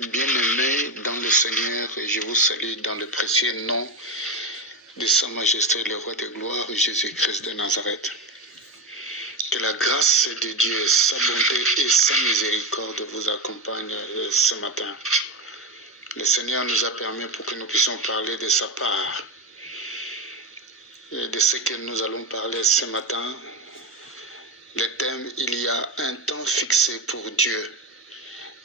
Bien-aimés dans le Seigneur, je vous salue dans le précieux nom de Sa Majesté le Roi de gloire, Jésus-Christ de Nazareth. Que la grâce de Dieu, sa bonté et sa miséricorde vous accompagnent ce matin. Le Seigneur nous a permis pour que nous puissions parler de sa part. Et de ce que nous allons parler ce matin, le thème « Il y a un temps fixé pour Dieu ».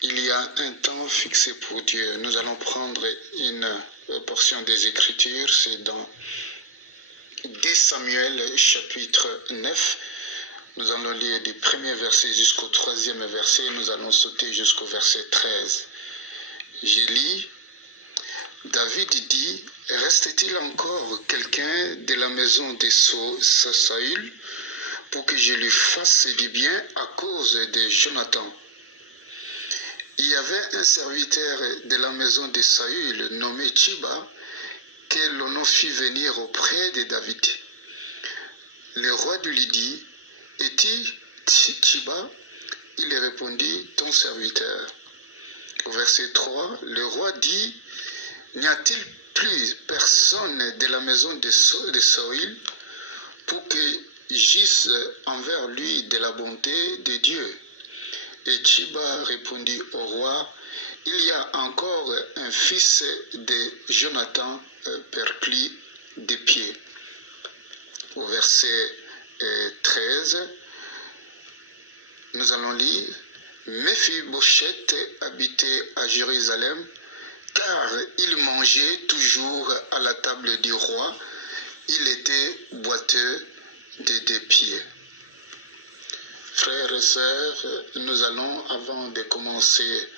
Il y a un temps fixé pour Dieu. Nous allons prendre une portion des Écritures, c'est dans 2 Samuel chapitre 9. Nous allons lire du premier verset jusqu'au 3e verset et nous allons sauter jusqu'au verset 13. Je lis, David dit, « Reste-t-il encore quelqu'un de la maison de Saül pour que je lui fasse du bien à cause de Jonathan ?» Il y avait un serviteur de la maison de Saül nommé Tchiba que l'on fit venir auprès de David. Le roi lui dit, « Es-tu Tchiba ?» Il répondit, « Ton serviteur. » Au verset 3, le roi dit, « N'y a-t-il plus personne de la maison de Saül pour que j'agisse envers lui de la bonté de Dieu ?» Et Tchiba répondit au roi, « Il y a encore un fils de Jonathan perclus des pieds. » Au verset 13, nous allons lire, « Méphibosheth habitait à Jérusalem, car il mangeait toujours à la table du roi, il était boiteux des 2 pieds. » Frères et sœurs, nous allons, avant de commencer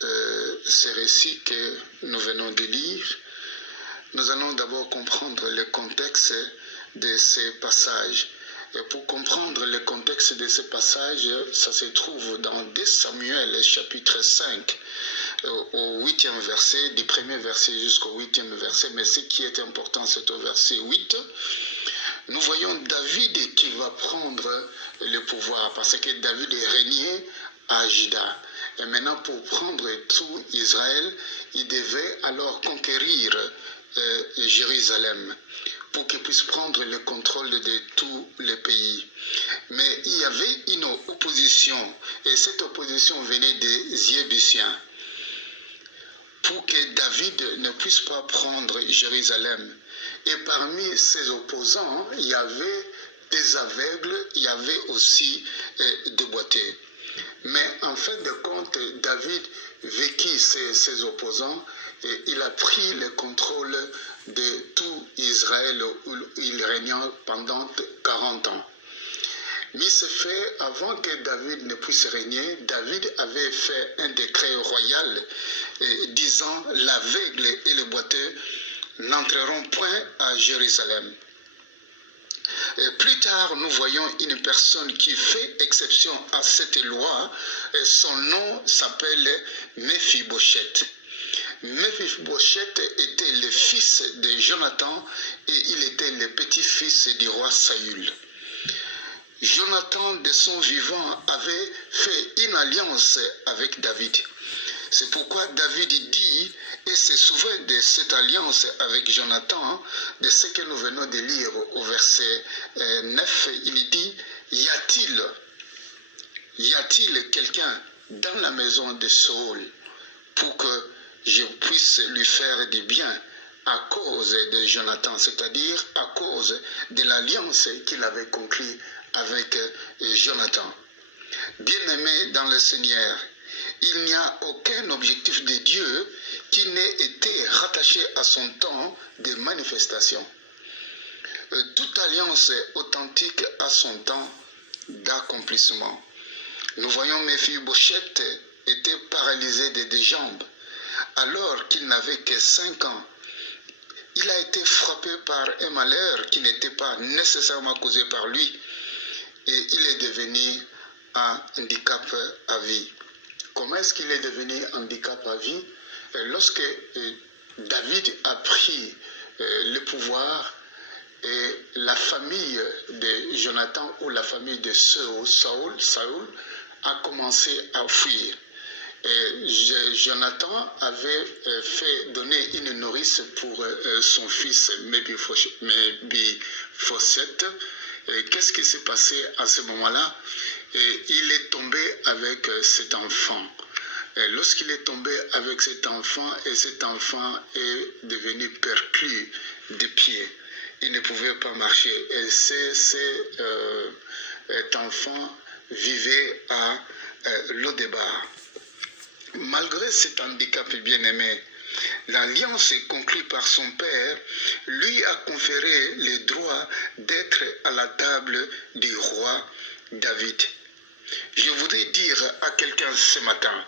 ce récit que nous venons de lire, nous allons d'abord comprendre le contexte de ces passages. Et pour comprendre le contexte de ces passages, ça se trouve dans 2 Samuel chapitre 5, au 8e verset, du premier verset jusqu'au 8e verset. Mais ce qui est important, c'est au verset 8. Nous voyons David qui va prendre le pouvoir parce que David est régné à Juda. Et maintenant, pour prendre tout Israël, il devait alors conquérir Jérusalem pour qu'il puisse prendre le contrôle de tout le pays. Mais il y avait une opposition et cette opposition venait des Jébusiens pour que David ne puisse pas prendre Jérusalem. Et parmi ces opposants, il y avait des aveugles, il y avait aussi des boiteux. Mais en fin de compte, David vécut ces opposants et il a pris le contrôle de tout Israël où il régna pendant 40 ans. Mais ce fait, avant que David ne puisse régner, David avait fait un décret royal disant « l'aveugle et le boiteux n'entreront point à Jérusalem. » Plus tard, nous voyons une personne qui fait exception à cette loi. Son nom s'appelle Méphibosheth. Méphibosheth était le fils de Jonathan et il était le petit-fils du roi Saül. Jonathan, de son vivant, avait fait une alliance avec David. C'est pourquoi David dit, et se souvient de cette alliance avec Jonathan, de ce que nous venons de lire au verset 9, il dit, y a-t-il quelqu'un dans la maison de Saül pour que je puisse lui faire du bien à cause de Jonathan, c'est-à-dire à cause de l'alliance qu'il avait conclue avec Jonathan. Bien-aimé dans le Seigneur, il n'y a aucun objectif de Dieu qui n'ait été rattaché à son temps de manifestation. Toute alliance authentique a son temps d'accomplissement. Nous voyons Méphibosheth était paralysé des 2 jambes alors qu'il n'avait que 5 ans. Il a été frappé par un malheur qui n'était pas nécessairement causé par lui et il est devenu un handicap à vie. Comment est-ce qu'il est devenu handicap à vie? Lorsque David a pris le pouvoir et la famille de Jonathan ou la famille de Saül a commencé à fuir. Et Jonathan avait fait donner une nourrice pour son fils Mephibosheth. Qu'est-ce qui s'est passé à ce moment-là? Il est tombé avec cet enfant. Lorsqu'il est tombé avec cet enfant, et cet enfant est devenu perclus des pieds, il ne pouvait pas marcher. Et cet enfant vivait à Lo-Debar. Malgré cet handicap bien-aimé, l'alliance conclue par son père lui a conféré le droit d'être à la table du roi David. Je voudrais dire à quelqu'un ce matin,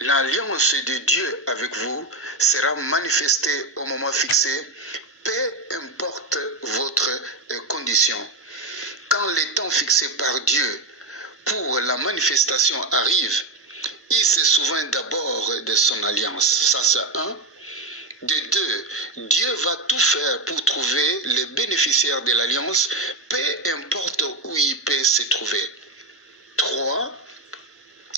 l'alliance de Dieu avec vous sera manifestée au moment fixé, peu importe votre condition. Quand le temps fixé par Dieu pour la manifestation arrive, il se souvient d'abord de son alliance. Ça, c'est un. De deux, Dieu va tout faire pour trouver les bénéficiaires de l'alliance, peu importe où il peut se trouver. 3.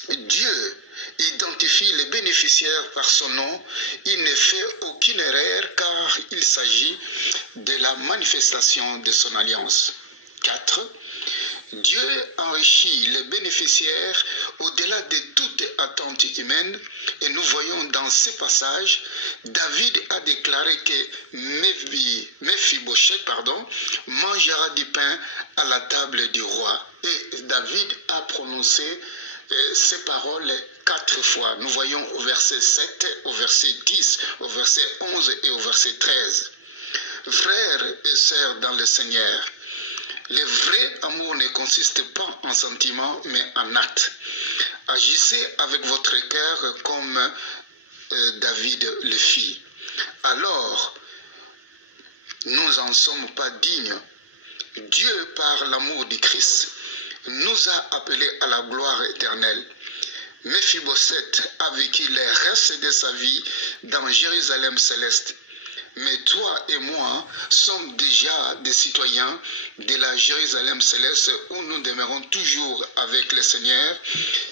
Dieu identifie les bénéficiaires par son nom. Il ne fait aucune erreur car il s'agit de la manifestation de son alliance. 4. Dieu enrichit les bénéficiaires au-delà de toute attente humaine. Et nous voyons dans ce passage, David a déclaré que Mephibosheth mangera du pain à la table du roi. Et David a prononcé ces paroles 4 fois. Nous voyons au verset 7, au verset 10, au verset 11 et au verset 13. Frères et sœurs dans le Seigneur, le vrai amour ne consiste pas en sentiments, mais en actes. Agissez avec votre cœur comme David le fit. Alors, nous n'en sommes pas dignes. Dieu, par l'amour du Christ, nous a appelés à la gloire éternelle. Mephibosheth a vécu les restes de sa vie dans Jérusalem céleste. Mais toi et moi sommes déjà des citoyens de la Jérusalem céleste où nous demeurons toujours avec le Seigneur,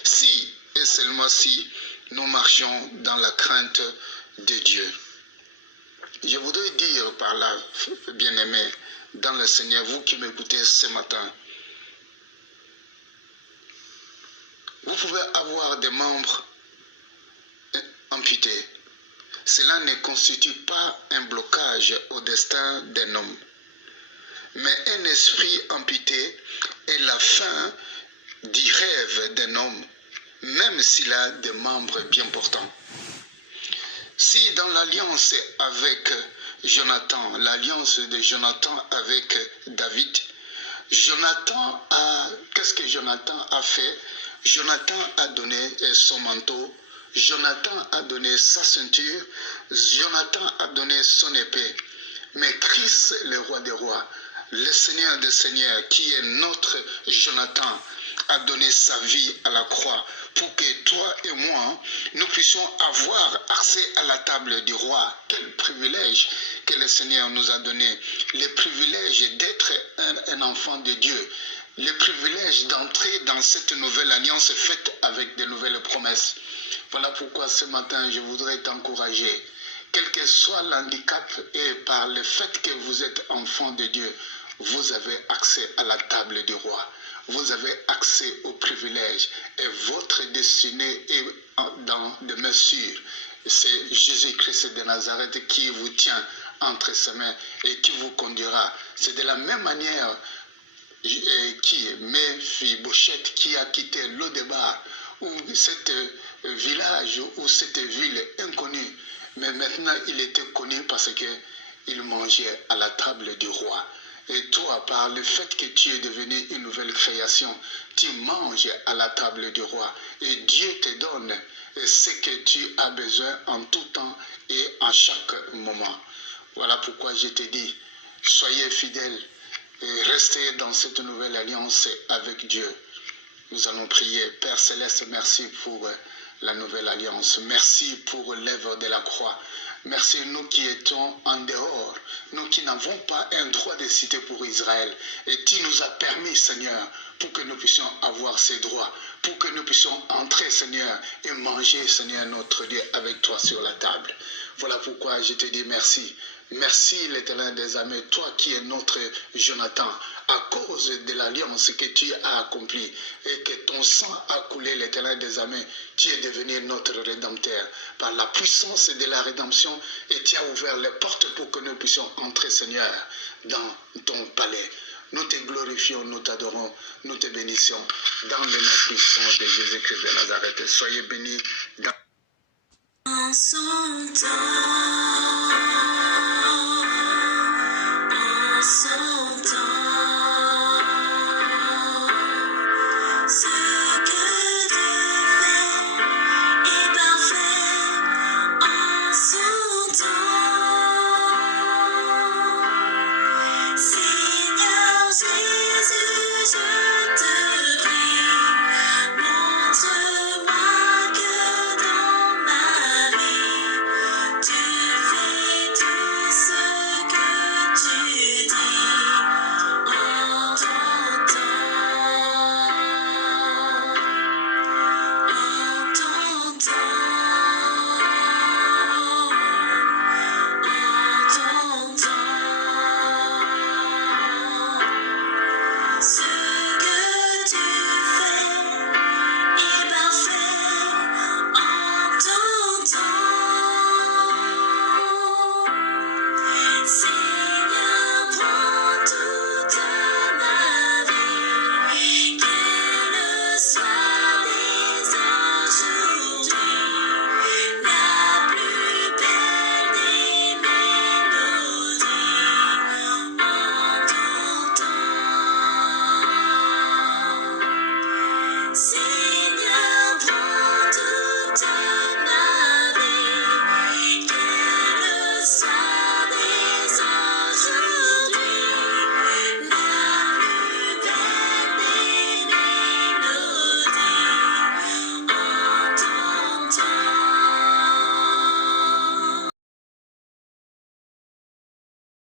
si et seulement si nous marchons dans la crainte de Dieu. Je voudrais dire par là, bien-aimés, dans le Seigneur, vous qui m'écoutez ce matin, vous pouvez avoir des membres amputés. Cela ne constitue pas un blocage au destin d'un homme. Mais un esprit amputé est la fin du rêve d'un homme, même s'il a des membres bien portants. Si dans l'alliance avec Jonathan, l'alliance de Jonathan avec David, qu'est-ce que Jonathan a fait? Jonathan a donné son manteau, Jonathan a donné sa ceinture, Jonathan a donné son épée. Mais Christ, le roi des rois, le Seigneur des seigneurs, qui est notre Jonathan, a donné sa vie à la croix pour que toi et moi, nous puissions avoir accès à la table du roi. Quel privilège que le Seigneur nous a donné. Le privilège d'être un enfant de Dieu. Le privilège d'entrer dans cette nouvelle alliance faite avec de nouvelles promesses. Voilà pourquoi ce matin, je voudrais t'encourager. Quel que soit l'handicap et par le fait que vous êtes enfant de Dieu, vous avez accès à la table du roi. Vous avez accès aux privilèges et votre destinée est dans des mains sûres. C'est Jésus-Christ de Nazareth qui vous tient entre ses mains et qui vous conduira. C'est de la même manière qui Mephibosheth qui a quitté Lo-Debar, ou cet village ou cette ville inconnue, mais maintenant il était connu parce qu'il mangeait à la table du roi. Et toi, par le fait que tu es devenu une nouvelle création, tu manges à la table du roi. Et Dieu te donne ce que tu as besoin en tout temps et en chaque moment. Voilà pourquoi je te dis, soyez fidèles et restez dans cette nouvelle alliance avec Dieu. Nous allons prier. Père Céleste, merci pour la nouvelle alliance. Merci pour l'œuvre de la croix. Merci, nous qui étions en dehors, nous qui n'avons pas un droit de cité pour Israël. Et tu nous as permis, Seigneur, pour que nous puissions avoir ces droits, pour que nous puissions entrer, Seigneur, et manger, Seigneur, notre Dieu, avec toi sur la table. Voilà pourquoi je te dis merci. Merci, l'Éternel des armées, toi qui es notre Jonathan, à cause de l'alliance que tu as accomplie et que ton sang a coulé, l'Éternel des armées, tu es devenu notre Rédempteur. Par la puissance de la rédemption, et tu as ouvert les portes pour que nous puissions entrer, Seigneur, dans ton palais. Nous te glorifions, nous t'adorons, nous te bénissons, dans le nom puissant de Jésus-Christ de Nazareth. Soyez bénis dans son temps.